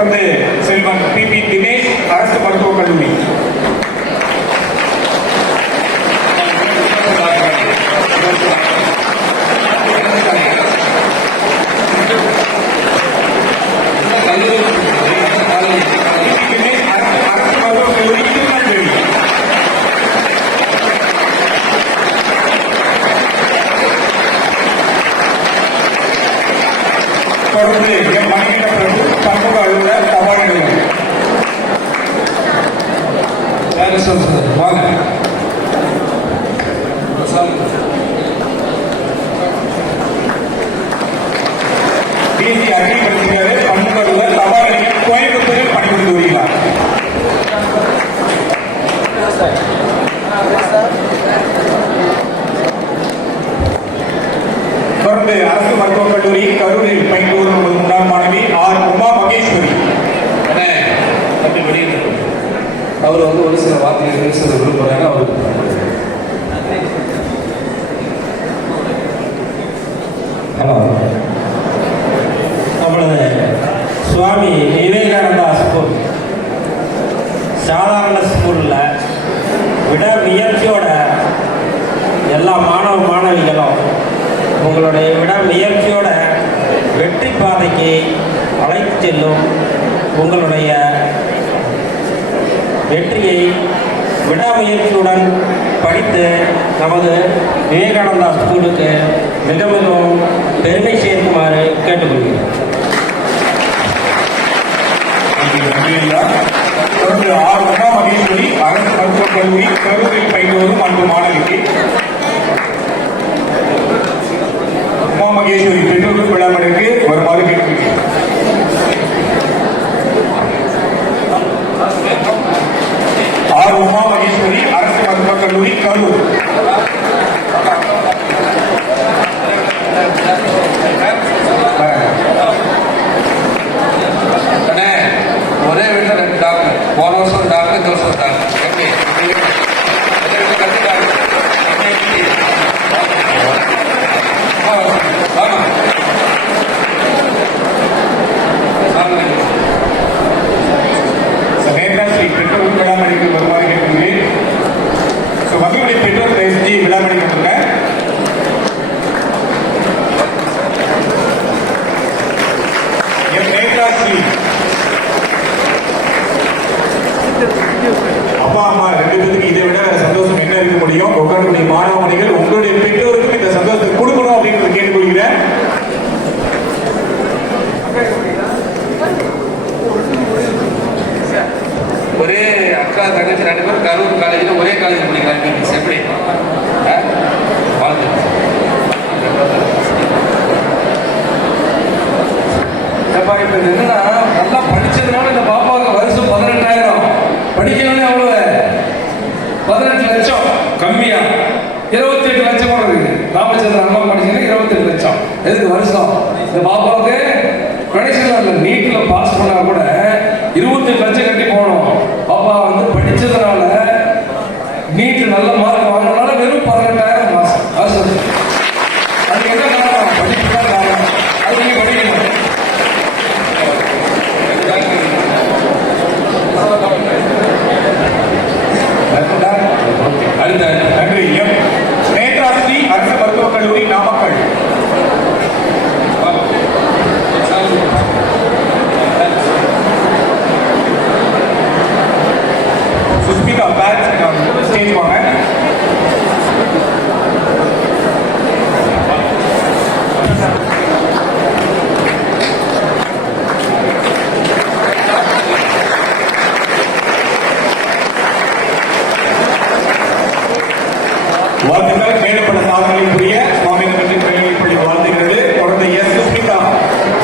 தொடர்ந்து செல்வன் பி தினேஷ் அரசு மருத்துவக் கல்லூரி. தொடர்ந்து எம் மணிகண்ட பிரபு சமூக அலுவலர் தபால் நிலையம். வாங்க தேசிய அக்ரிகல்ச்சர் சமூக அலுவலர் தபால் நிலையம் கோயம்புத்தூரில் பணிபுரிந்து வருகிறார். தொடர்ந்து அரசு மருத்துவக் கல்லூரி கரூரில் பயின்று வரும் முன்னாள் மாணவி ஆர் உமா மகேஸ்வரி. அவர் ஒரு சில வார்த்தைகள் பேசுறது விரும்புறாங்க. அவருக்கு ஹலோ, நம்மளது சுவாமி விவேகானந்தா ஸ்கூல் சாதாரண ஸ்கூலில் விடாமுயற்சியோட எல்லா மாணவ மாணவிகளும் உங்களுடைய விடாமுயற்சியோட வெற்றி பாதைக்கு அழைத்து செல்லும் உங்களுடைய வெற்றியை விடாமுயற்சியுடன் படித்து நமது விவேகானந்தா ஸ்கூலுக்கு மிக மிகவும் பெருமை சேர்க்குமாறு கேட்டுக்கொள்கிறேன். தொடர்ந்து ஆர் உமா மகேஸ்வரி அரசு மருத்துவக் கல்லூரி கரூரில் பயின்று வரும் அன்பு மாணவிக்கு. உமா மகேஸ்வரி பெற்றோர்கள் விழாமலுக்கு வருமாறு கேட்கிறேன். ஆர் உமா மகேஸ்வரி அரசு மருத்துவக் கல்லூரி கரூர். ஒரே வீட்டில் 2 டாக்டர், போன வருஷம் டாக்டர், இந்த வருஷம் டாக்டர். நேதாஸ்ரீ பெற்றோர்கள் விழாமலுக்கு வருமாறு கேட்கிறேன். வகையுடைய பெற்றோர் பேசி விழாமலி கொண்டுங்க. நேதாஸ்ரீ அப்பா அம்மா 2 பேருக்கு இதை விட சந்தோஷம் என்ன இருக்க முடியும்? உங்களுடைய மாணவர்கள் உங்களுடைய பெற்றோருக்கும் இந்த சந்தோஷத்தை கொடுக்கணும் அப்படிங்கிறது கேட்டுக்கொள்கிறேன். ஒரே அக்கா தங்கச்சி 2 பேரும் கரூர் காலேஜில் ஒரே காலேஜ் படிக்கிறாங்க. எப்படி வாழ்ந்து இப்போ என்னன்னா நல்லா படிச்சதுனால இந்த பாப்பாவுக்கு வருஷம் 18,000, படிக்கணும்னு அவ்வளவு 18 லட்சம் கம்மியா 28 லட்சம் இருக்குது. ராமச்சந்திரன் அம்மா படிச்சீங்கன்னா 28 லட்சம். எதுக்கு வருஷம்? இந்த பாப்பாவுக்கு கடைசியில் நீட்ல பாஸ் பண்ணா கூட 28 லட்சம் கட்டி போகணும். பாப்பா படிச்சதுனால நீட் நல்ல மார்க் வாங்கினால வெறும் 18,000 மாசம். அது என்ன காரணம்? படிப்பு தான் காரணம். அது நீங்க படிக்கணும். நன்றி. நேதாஸ்ரீ அரசு மருத்துவக் கல்லூரி நாமக்கல். சுஸ்மிதா பேட்ச் ஸ்டேஜ் வாங்க. வாழ்த்துக்கள். மேலப்பட்ட சாதனை புரிய சுவாமி பள்ளி வாழ்த்துகிறது. தொடர்ந்து எஸ் சுஸ்மிதா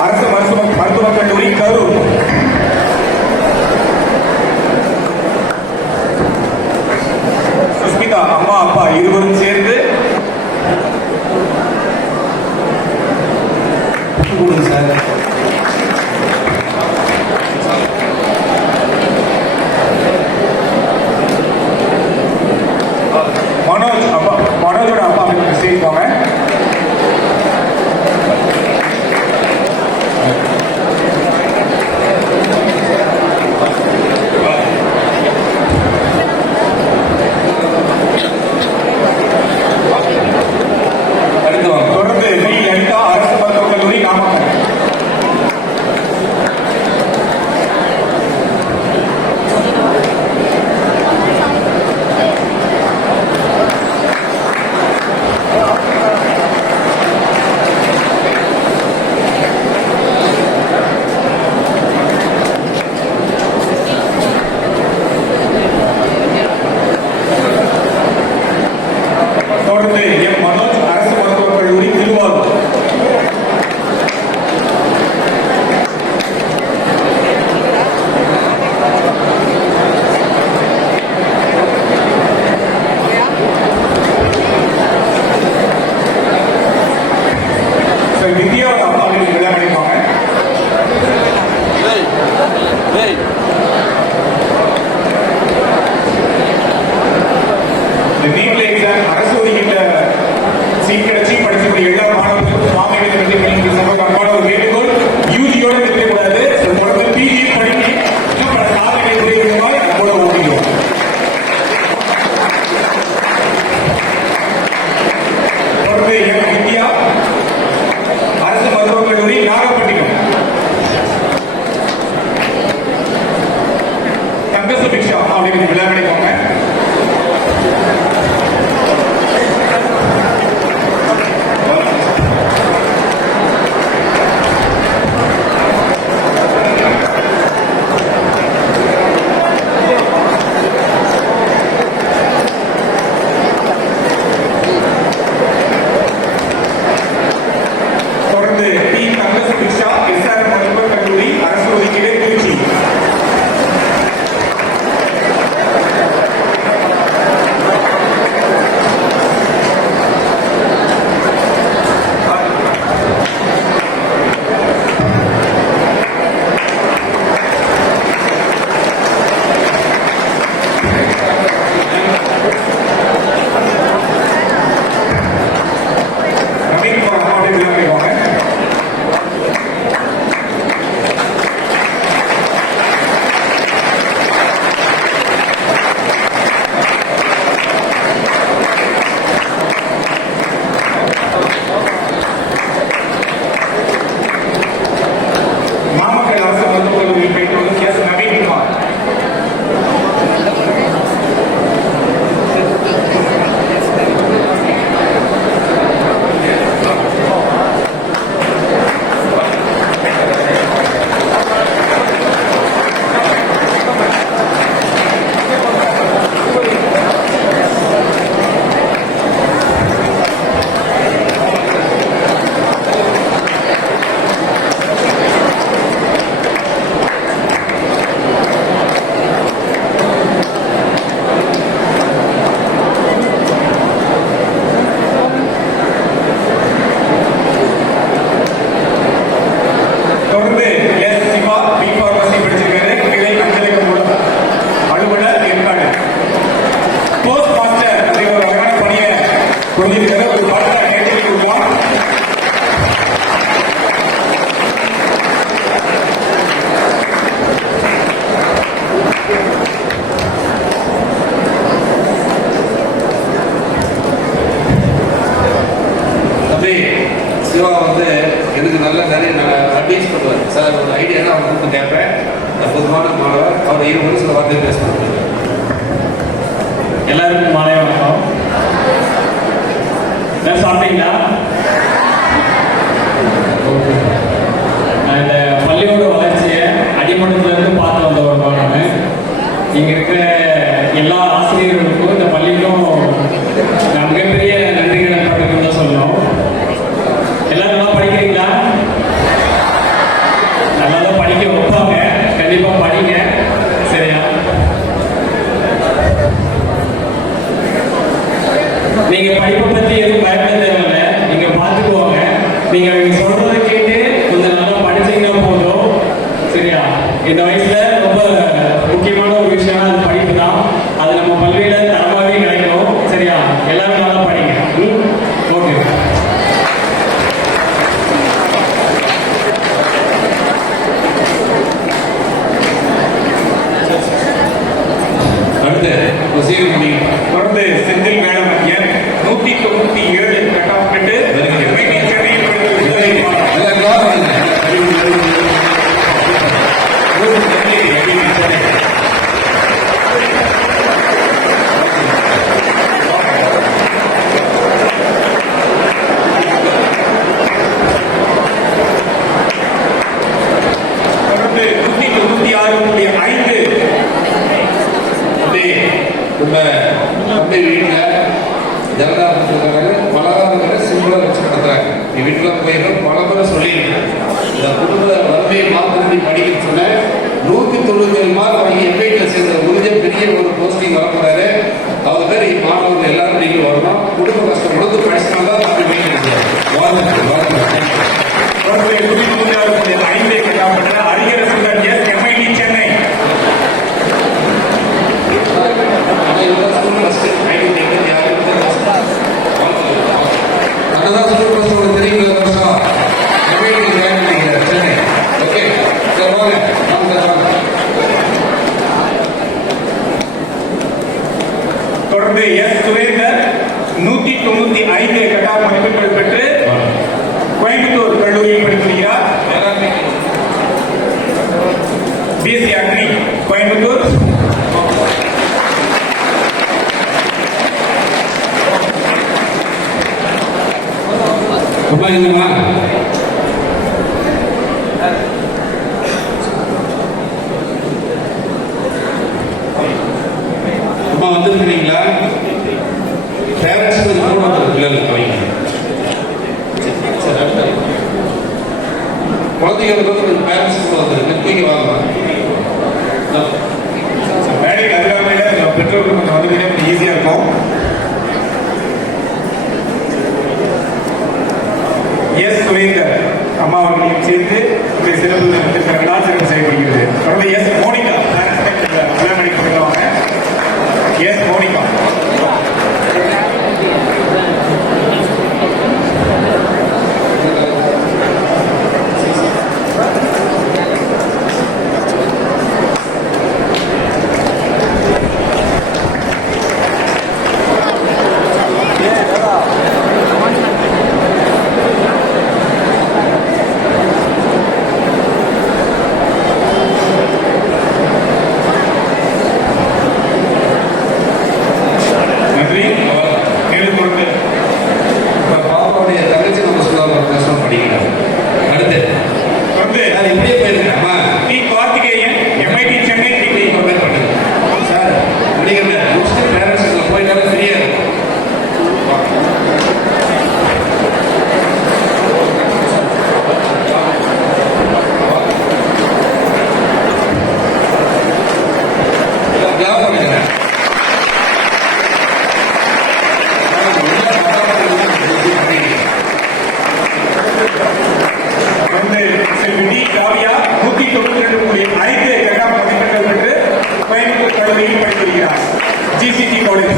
அரசு மருத்துவக் கல்லூரி கரூர். சுஸ்மிதா அம்மா அப்பா இருவரும் சேர்ந்து சார். மனோஜோட அப்பா ஸ்டேஜ் போங்க. கொஞ்சம் ஒரு பாட்டு கேட்டுருக்கோம். தம்பி சிவா வந்து எனக்கு நல்ல நிறைய அட்வைஸ் பண்ணுவார். சார் ஒரு ஐடியா அவர் கூப்பிட்டு கேட்பேன். பொதுவான மாணவர் அவர் ஒரு சில வார்த்தை பேசுவார். எல்லாருக்கும் மாலை வணக்கம். என்ன சாப்பிட்டீங்களா? நான் இந்த பள்ளியோட வளர்ச்சியை அடிமட்டத்திலிருந்து பார்த்து வந்தவர்கள் நான். இங்கே இருக்கிற எல்லா ஆசிரியர்களுக்கும் இந்த பள்ளிக்கும் நான் மிகப்பெரிய நன்றிகளை பட்டிருக்குன்னு தான் சொல்லணும். எல்லாரும் நல்லா படிக்கிறீங்களா? நல்லா தான் படிக்க வைப்பாங்க. கண்டிப்பாக படிங்க. சரியா? நீங்க படிப்பை பத்தி எதுவும் பயப்பட தேவையில்லை. நீங்க பார்த்துக்குவாங்க. நீங்க சொல்றதை கேட்டு கொஞ்சம் நல்லா படிச்சீங்கன்னா போதும். சரியா? இந்த வயசுல ரொம்ப முக்கியமான ஒரு விஷயம் அது படிப்பு தான். அது நம்ம பள்ளியில தரமாகவே கிடைக்கும். சரியா? எல்லாரும் நல்லா படிங்க. ஓகே. அடுத்து சீக்கிரம் முடியும். தொடர்ந்து செந்தில் மேடம் 197 கட்டாப் கட்டு தொடர்ந்து 196.5 நம்ம தம்பி வீட்டில் ஜனதாரத்துக்காக பலகாரங்களை சிம்பிளாக வச்சு நடத்துறாங்க. நீ வீட்டில் போயிருந்தோம் பல முறை சொல்லியிருக்கேன். இந்த குடும்ப வறுமையை மாற்றி படிக்க சொன்ன 197 மார்க் வாங்கி எம்ஐடியில் சேர்ந்த உறுதிய பெரிய ஒரு போஸ்டிங் வரக்கூடாது. அவங்க பேர் மாணவர்கள் எல்லாரும் நீங்கள் வரணும். குடும்ப கஷ்டம் கொடுத்து படிச்சுனால்தான் அப்படி வைக்கிறாங்க. தொடர்ந்து 196.5 கட்டாப் கட்டு அறிஞர் சுந்தர் எஸ் எம்ஐடி சென்னை. அதான் ஸ்கூல் பசங்க தெரியுங்களா வருஷம் சென்னை. ஓகே சரி வாங்க. தொடர்ந்து எஸ் சுரேந்தர் 195 கட்டாப் மதிப்பெண்கள் பெற்று கோயம்புத்தூர் கல்லூரியில் படிக்கிறார். BSc agri Coimbatore. ரொம்ப இதுமா அம்மா வந்துருக்கிறீங்களா? பேரண்ட்ஸ் கூட பிள்ளைகள் அவங்க குழந்தைங்களுக்கு பேரண்ட்ஸ் கூட வந்துருக்கு. தூக்கி வாங்கலாம். மேடைக்கு அருகாமையில பெற்றோர்கள் கொஞ்சம் வந்துக்கிட்டே கொஞ்சம் ஈஸியா இருக்கும். எஸ் சுரேந்தர் அம்மா அவர்களையும் சேர்த்து இந்த சிறப்பு திட்டங்களால் சிறப்பு செய்யப்படுகிறது. தொடர்ந்து எஸ் மோனிகா விளையாடிவாங்க. எஸ் மோனிகா கல்லூரியில் படித்திருக்கிறார். GCT college.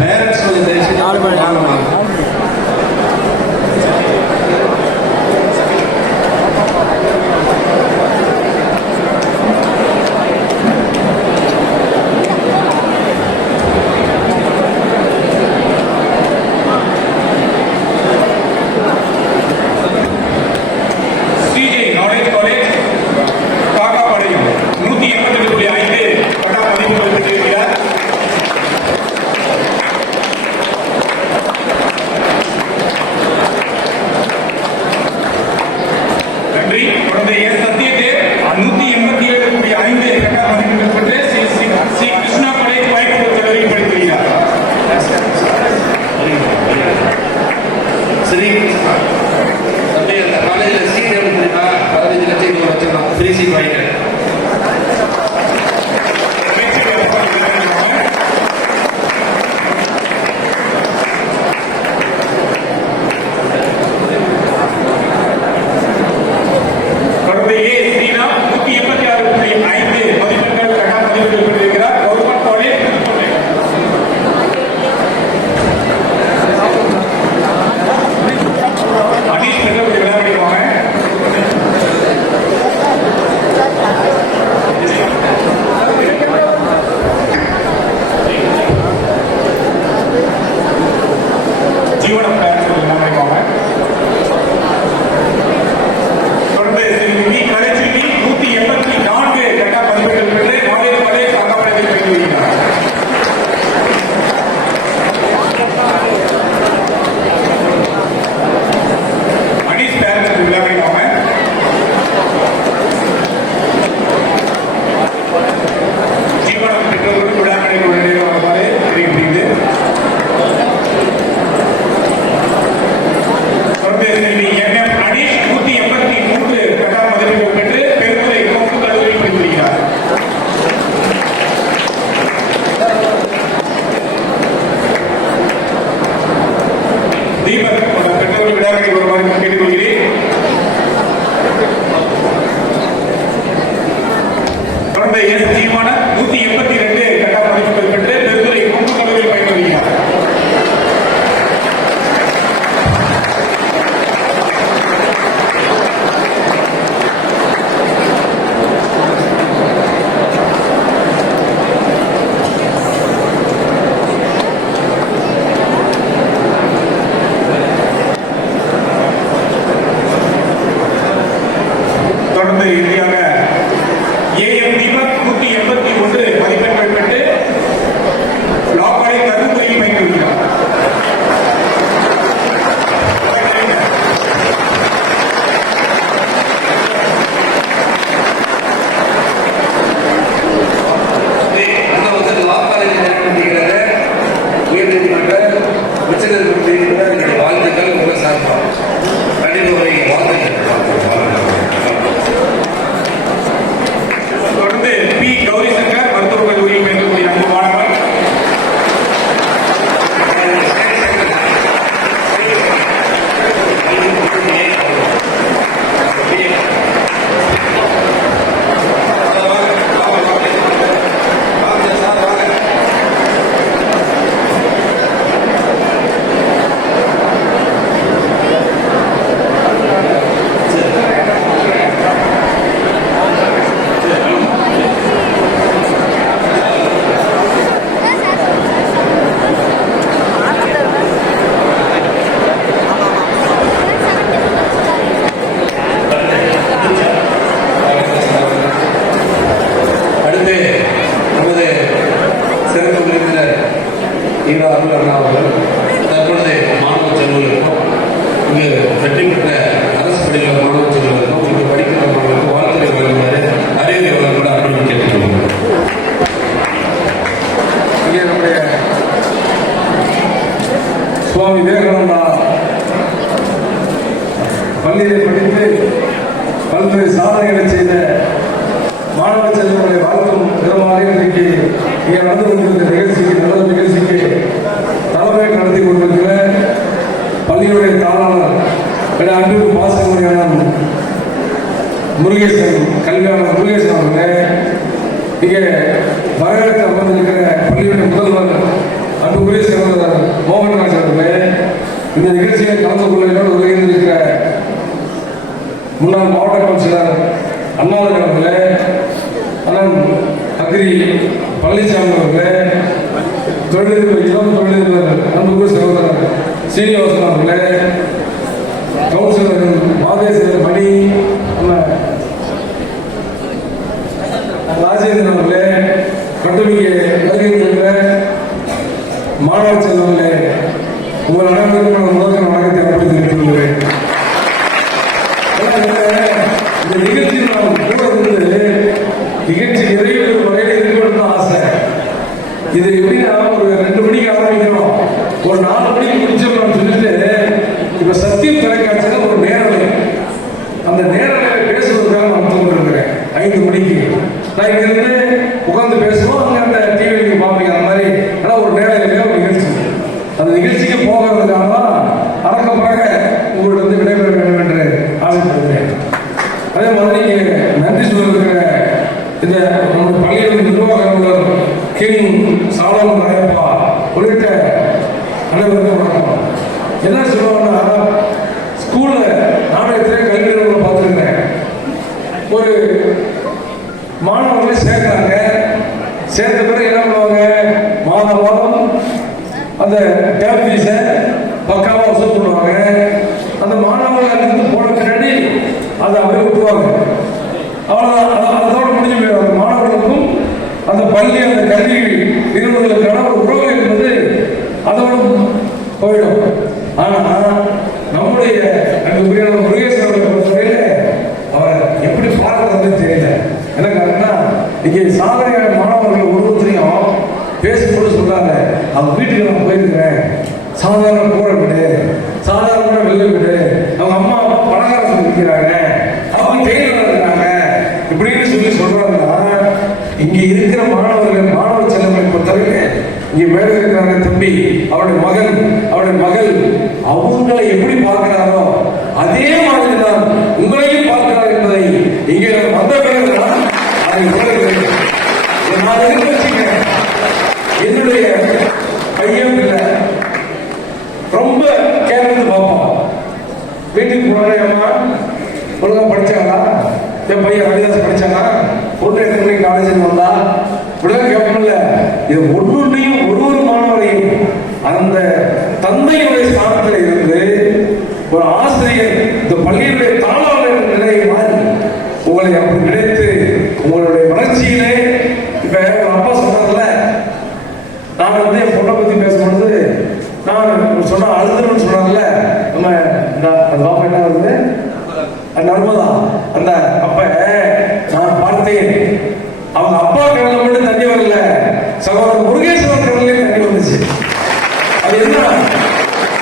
பேரண்ட்ஸ் கொஞ்சம் தயவுசெய்து 4 மணி CJ நாலேஜ் காலேஜ் காக்காபாளையம் 182.5 பட்டா மதிப்பெண்கள் பெற்றிருக்கிறார். நன்றி. தொடர்ந்து எஸ் சத்யதேவ் 187.5 கட்டா மதிப்பெண்கள் பெற்று ஸ்ரீ கிருஷ்ணா காலேஜ் வாய்ப்பு கல்லூரியில் படித்திருக்கிறார். சரி அப்படியே அந்த காலேஜில் சீட் எவ்வளோ தெரியுமா? 15 லட்சம் 20 லட்சம் தான் ஃப்ரீ சீட் வாங்கிக்கிறேன். தொடர்ந்து ஏ ஸ்ரீராம் 186.5 மதிப்பெண்கள் கட்டா மதிப்பெண்கள் பெற்றிருக்கிறார். Government college Pudukkottai. அனீஷ் பெற்றபடி விளையாடிடுவாங்க. ஜீவனம் பேரண்ட்ஸ் விளையாடிடுவாங்க. தொடர்ந்து செல்வி கலைச்செல்வி 184 கட்டா மதிப்பெண்கள் பெற்று நாலேஜ் காலேஜ் காக்காபாளையத்தில் பயின்று வருகிறார். அனீஷ் பேரண்ட்ஸ் விளையாடிடுவாங்க. ஜீவனம் பெற்றோர்களுக்கு விளையாடி வருமாறு தெரிவிக்கிறது. தொடர்ந்து செல்வி MM அனீஷ் 183 கட்டா மதிப்பெண்கள் பெற்று பெருந்துறை கோப்பு கல்லூரியில் பயின்று வருகிறார். தீபக் பெற்றோர்கள் விளையாடி வருமாறு கேட்டுக்கொள்கிறேன். தொடர்ந்து எஸ் ஜீவான 182 கட்டா மதிப்பெண்கள் பெற்று பெருந்துறை கோப்பு கல்லூரியில் பயின்று வருகிறார். தொடர்ந்து இறுதியாக AM தீபக் 181 மதிப்பெண்கள் பெற்று லா காலேஜ் தருமபுரியில் பயின்று வருகிறார். அண்ணா வந்து லா காலேஜ் பண்ணிக்கிறாரு. உயர்நீதிமன்ற உச்சநீதிமன்ற என்னுடைய வாழ்த்துக்கள் உங்களை சார்பாக கண்டிப்பாக வாழ்த்துக்கள். தொடர்ந்து பி கௌரி சங்கர் மருத்துவக் கல்லூரியில் பயின்றக்கூடிய அன்பு மாணவர். அடுத்து நமது சிறப்பு விருந்தினர் ஈரா அருள் அண்ணா அவர்கள் தற்பொழுது மாணவ செல்வர்களுக்கும் இங்கு வெற்றி பெற்ற அரசு பள்ளியில் மாணவ செல்வர்களுக்கும் இங்கு படிக்கிற மாணவர்களுக்கும் வாழ்த்துறை வழங்குமாறு அறிவுரை அவர்கள் கூட அன்புடன் கேட்டுக்கொள்கிறோம். இங்கே நம்முடைய சுவாமி விவேகானந்தா பள்ளியை படித்து பல்வேறு சாதனைகளை செய்த மாணவ செல்வங்களை வாழ்த்தும் விதமாக இன்றைக்கு இங்கே நடந்து கொண்டிருக்கிற நிகழ்ச்சிக்கு நல்ல நிகழ்ச்சிக்கு தலைமை நடத்தி கொண்டிருக்கிற பள்ளியுடைய தாளாளர் அன்பு பாசமுறையான முருகேசன் கல்வியாளர் முருகேசன் அவர்களே, இங்கே வரவேற்று அமர்ந்திருக்கிற பள்ளியுடைய முதல்வர் அன்புக்குரிய மாண்புமிகு சகோதரர் சீனிவாசன் அவர்களே, கவுன்சிலர் மாதேஸ்வரர் மணி, ராஜேந்திரன் அவர்களே, கட்டுரைக்கு வருகின்ற மாணவ செல்வங்களே, உங்கள் அனைவருக்கும் முதல் வணக்கத்தை அனுப்பித்துக் கொள்கிறேன். இந்த நிகழ்ச்சியில் நாம் கூட வந்து நிகழ்ச்சி நிறைவு வகையில் இருக்கணும்னு ஆசை. இது எப்படின்னா ஒரு 2 மணிக்கு ஆரம்பிக்கிறோம், ஒரு 4 மணிக்கு முடிச்சோம் சொல்லிட்டு இப்ப சத்தியம் தொலைக்காட்சியில் ஒரு நேரலை, அந்த நேரலை பேசுவதற்காக நான் கொண்டிருக்கிறேன். 5 மணிக்கு நான் இங்கிருந்து உட்கார்ந்து பேசுவோம், அங்கே அந்த டிவிக்கு பார்ப்பீங்க அந்த மாதிரி. ஆனால் ஒரு நேரலையிலே ஒரு நிகழ்ச்சி, அந்த நிகழ்ச்சிக்கு போகிறதுக்காக தான் அறக்கமாக உங்களிடம் விடைபெற வேண்டும் என்று ஆசைப்படுகிறேன். அதே மாதிரி நன்றி சொல்லிருக்கிற இந்த நம்முடைய பள்ளியின் நிர்வாக அலுவலர் கிங் சாலமன் ராயப்பா உள்ளிட்ட அனைவருக்கும் வணக்கம். என்ன சொல்லுவாங்கன்னா, ஸ்கூல்ல நாடகத்திலே கல்வி நிறுவனம் பார்த்துருக்கேன். ஒரு மாணவர்களை சேர்க்கிறாங்க, சேர்த்த பிறகு என்ன பண்ணுவாங்க, மாதம் அந்த டேப் ஃபீஸை பக்காவாக வசூல் பண்ணுவாங்க. அந்த மாணவர்கள் அங்கிருந்து போன பின்னாடி அதை அப்படியே விட்டுவாங்க. அவ்வளோதான், அதோடு முடிஞ்சு போயிடும். அந்த மாணவர்களுக்கும் அந்த பள்ளி அந்த கல்வி நிறுவனங்களுக்கான ஒரு உறவு என்பது அதோடு போயிடும். ஆனால் நம்முடைய அன்புக்குரிய முருகேசன் அவர்களை பொறுத்தவரையில அவரை எப்படி பார்க்கறதுன்னு தெரியல. என்ன காரணம்னா, இங்கே சாதனையான மாணவர்கள் ஒருத்தரையும் பேசும்போது சொல்றாங்க, அவங்க வீட்டுக்கு நான் போயிருக்கிறேன், சாதாரண கூரை விடு, சாதாரண வெள்ளை விடு, அவங்க அம்மா அப்பா பணக்கார சொல்லி இருக்கிறாங்க, அவங்க டெய்லர் இருக்கிறாங்க இப்படின்னு சொல்லி சொல்றாங்கன்னா, இங்க இருக்கிற மாணவர்கள் மாணவ செல்வங்களை பொறுத்தவரையில இங்க மேல இருக்கிறாங்க தம்பி, அவருடைய மகள் அவங்களை எப்படி பார்க்கிறாரோ அதே மாதிரி தான் உங்களையும் பார்க்கிறார் என்பதை இங்கே வந்த பிறகுதான் அதை உணர்கிறேன். நான் எதிர்பார்க்கிறேன், என்னுடைய பையன் இல்லை ரொம்ப கேட்டு பார்ப்போம். வீட்டுக்கு போனேன், அம்மா ஒழுங்கா படிச்சாங்களா, என் பையன் ஹரிதாஸ் படிச்சானா, பொண்ணு எத்தனை காலேஜுக்கு வந்தா, இப்படிதான் கேட்போம்ல. இது ஒன்னொன்னையும் ஒரு மாணவரையும் அந்த தந்தையுடைய ஸ்தானத்தில் இருந்து ஒரு ஆசிரியர் இந்த பள்ளியுடைய தாளாளர் நிலையை மாறி உங்களை அப்படி நினைத்து உங்களுடைய வளர்ச்சியிலே, இப்ப அப்பா சொன்னதுல நான் வந்து என் பொண்ணை பத்தி பேசும்பொழுது நான் சொன்ன அழுதுன்னு சொன்னாங்கல்ல, நம்ம அந்த பாப்பா என்ன வருது நர்மதா, அந்த அப்ப நான் பார்த்தேன் அவங்க அப்பா கடல மட்டும் தண்ணி வரல, சகோதரர் முருகேஸ்வரன் கடலே தண்ணி வந்துச்சு. அது என்ன,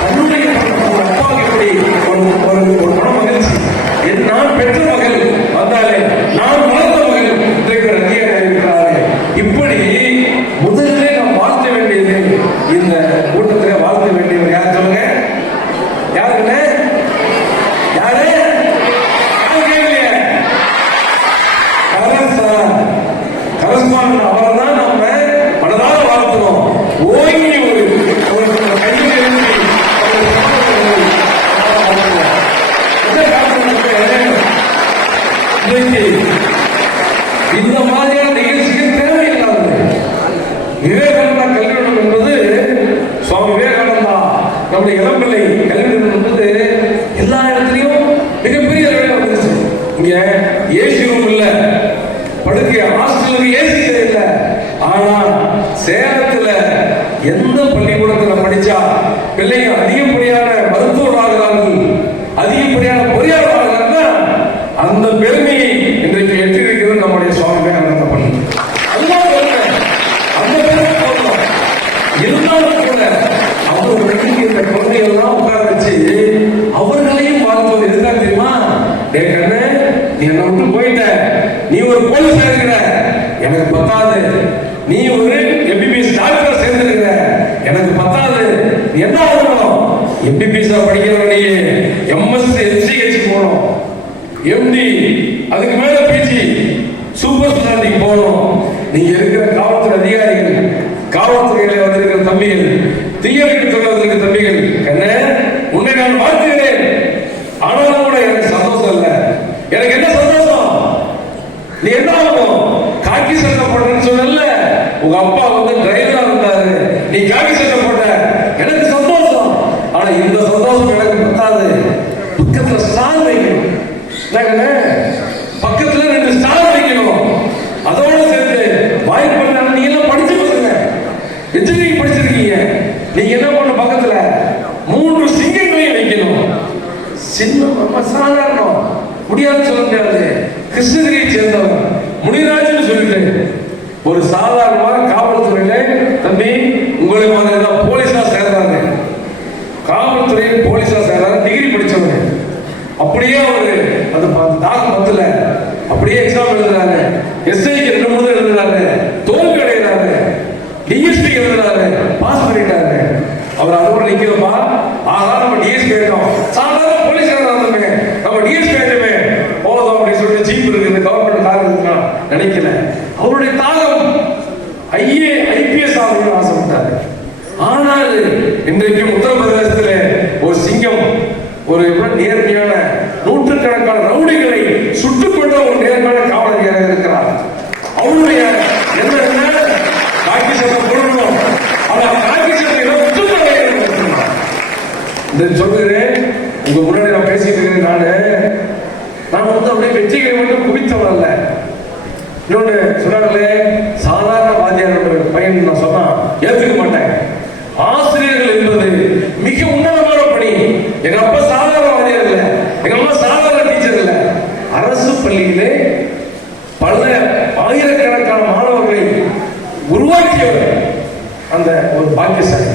தன்னுடைய அப்பாவுக்கு எப்படி ஒரு மன மகிழ்ச்சி, நான் பெற்ற மகள் வந்தாலே, நான் வளர்ந்த மகள் இன்றைக்கு இருக்கிறாரே, இப்படி முதலிலே நாம் வாழ்த்த வேண்டியது, இந்த கூட்டத்திலே வாழ்த்த வேண்டியது யார் சொல்லுங்க, யாருங்க, யாரு கரஸ்பாண்ட் அவரை தான் நம்ம மனதாக வாழ்த்துறோம். ஓங்கி ஒரு கையில் இருந்து இந்த மாதிரியான நிகழ்ச்சிகள் தேவையில்லாதது. விவேகானந்தா கல்வி நிறுவனம் என்பது, சுவாமி விவேகானந்தா நம்முடைய இளம்பிள்ளை கல்வி நிறுவனம் என்பது எல்லா இடத்துலையும் மிகப்பெரிய அளவில் வந்துருச்சு. இங்க ஏசி ரூம் இல்ல, படுக்கை ஹாஸ்டலுக்கு ஏசி தெரியல. ஆனா சேலத்துல எந்த பள்ளிக்கூடத்துல படிச்சா பிள்ளைங்க அதிகப்படியான மருத்துவர் ஆகிறார்கள், அதிகப்படியான பொறியாளர் ஆகிறார்கள், அந்த பெருமையை இன்றைக்கு எட்டிருக்கிறது நம்முடைய சுவாமி விவேகானந்தா பள்ளி. அதுதான் அந்த பெருமை போடலாம். இருந்தாலும் கூட அவர்களுக்கு இந்த குழந்தைகள்லாம் உட்கார வச்சு அவர்களையும் வாழ்த்துவது எதுதான் தெரியுமா, கண்ணு நீ என்ன விட்டு போயிட்ட, நீ ஒரு போலீஸ் இருக்கிற, எனக்கு பத்தாது, நீ ஒரு எம்பிபிஎஸ் டாக்டர் சேர்ந்திருக்கிற, எனக்கு பத்தாது, நீ என்ன ஆகணும், எம்பிபிஎஸ் படிக்கிறவங்க, நீ எம்எஸ்சி எஸ்சிஹெச் போகணும், எம்டி அதுக்கு மேல பிஜி சூப்பர் ஸ்பெஷாலிட்டிக்கு போகணும். நீங்க இருக்கிற காவல்துறை அதிகாரிகள், காவல்துறையில வந்திருக்கிற தம்பிகள், தீயணைப்பு துறையில் வந்திருக்கிற தம்பிகள், என்ன உன்னை நான் வாழ்த்துகிறேன். ஆனாலும் கூட எனக்கு சந்தோஷம் இல்லை. எனக்கு என்ன சந்தோஷம், நீ என்ன ஆகும், காக்கி சட்டை போடுறேன்னு சொன்னல, உங்க அப்பா வந்து டிரைவரா இருந்தாரு, நீ காக்கி சட்டை போட்ட, எனக்கு சந்தோஷம். முடியாதுன்னு சொல்ல முடியாது. கிருஷ்ணகிரியை சேர்ந்தவர் முனிராஜன் சொல்லிட்டு ஒரு சாதாரணமாக காவல்துறையில தம்பி உங்களை மாதிரி தான் போலீஸா சேர்றாங்க. காவல்துறையில் போலீஸா சேர்றாரு, டிகிரி படிச்சவங்க. அப்படியே அவரு அது தாக்கம் பத்துல அப்படியே எக்ஸாம் எழுதுறாரு, எஸ்ஐக்கு 2-3 எழுதுறாரு, தோல்வி அடைகிறாரு, டிஎஸ்பி எழுதுறாரு, பாஸ் பண்ணிட்டாரு. அவர் அதோட நிக்கிறோமா, ஆகா நம்ம டிஎஸ்பி ஆயிட்டோம், சாதாரண போலீஸ்காரர் வந்தோமே, நம்ம டிஎஸ்பி ஆயிட்டோமே போதும் அப்படின்னு சொல்லிட்டு ஜீப் இருக்குது, கவர்மெண்ட் கார் இருக்குன்னா நினைக்கல. அவருடைய தாகம் ஐபிஎஸ் ஆகணும்னு ஆசைப்பட்டாரு. ஆனால் இன்றைக்கும் உத்தரப்பிரதேசத்தில் ஒரு சிங்கம் ஒரு நேர்மையான நூற்றுக்கணக்கான ரவுடிகளை சுட்டுக் கொண்ட ஒரு நேர்மையான காவலர் இருக்கிறார். அவருடைய என்ன காக்கி சட்டம் கொடுக்கணும், அவர் காக்கி சட்டம் சொல்லுகிறேன். உங்க முன்னாடி நான் பேசிட்டு இருக்கிறேன். நான் அப்படியே வெற்றிகளை மட்டும் குவித்தவன் அல்ல. இன்னொன்று சொன்னாங்களே, சாதாரண வாத்தியார் பையன் நான் சொன்னா ஏற்றுக்க மாட்டேன். ஆசிரியர்கள் என்பது மிக உன்னதமான பணி. எங்க அப்பா சாதாரண வாத்தியார் இல்லை, எங்க அம்மா சாதாரண டீச்சர் இல்லை. அரசு பள்ளியிலே பல ஆயிரக்கணக்கான மாணவர்களை உருவாக்கியவர் அந்த ஒரு பாக்கியசாலி.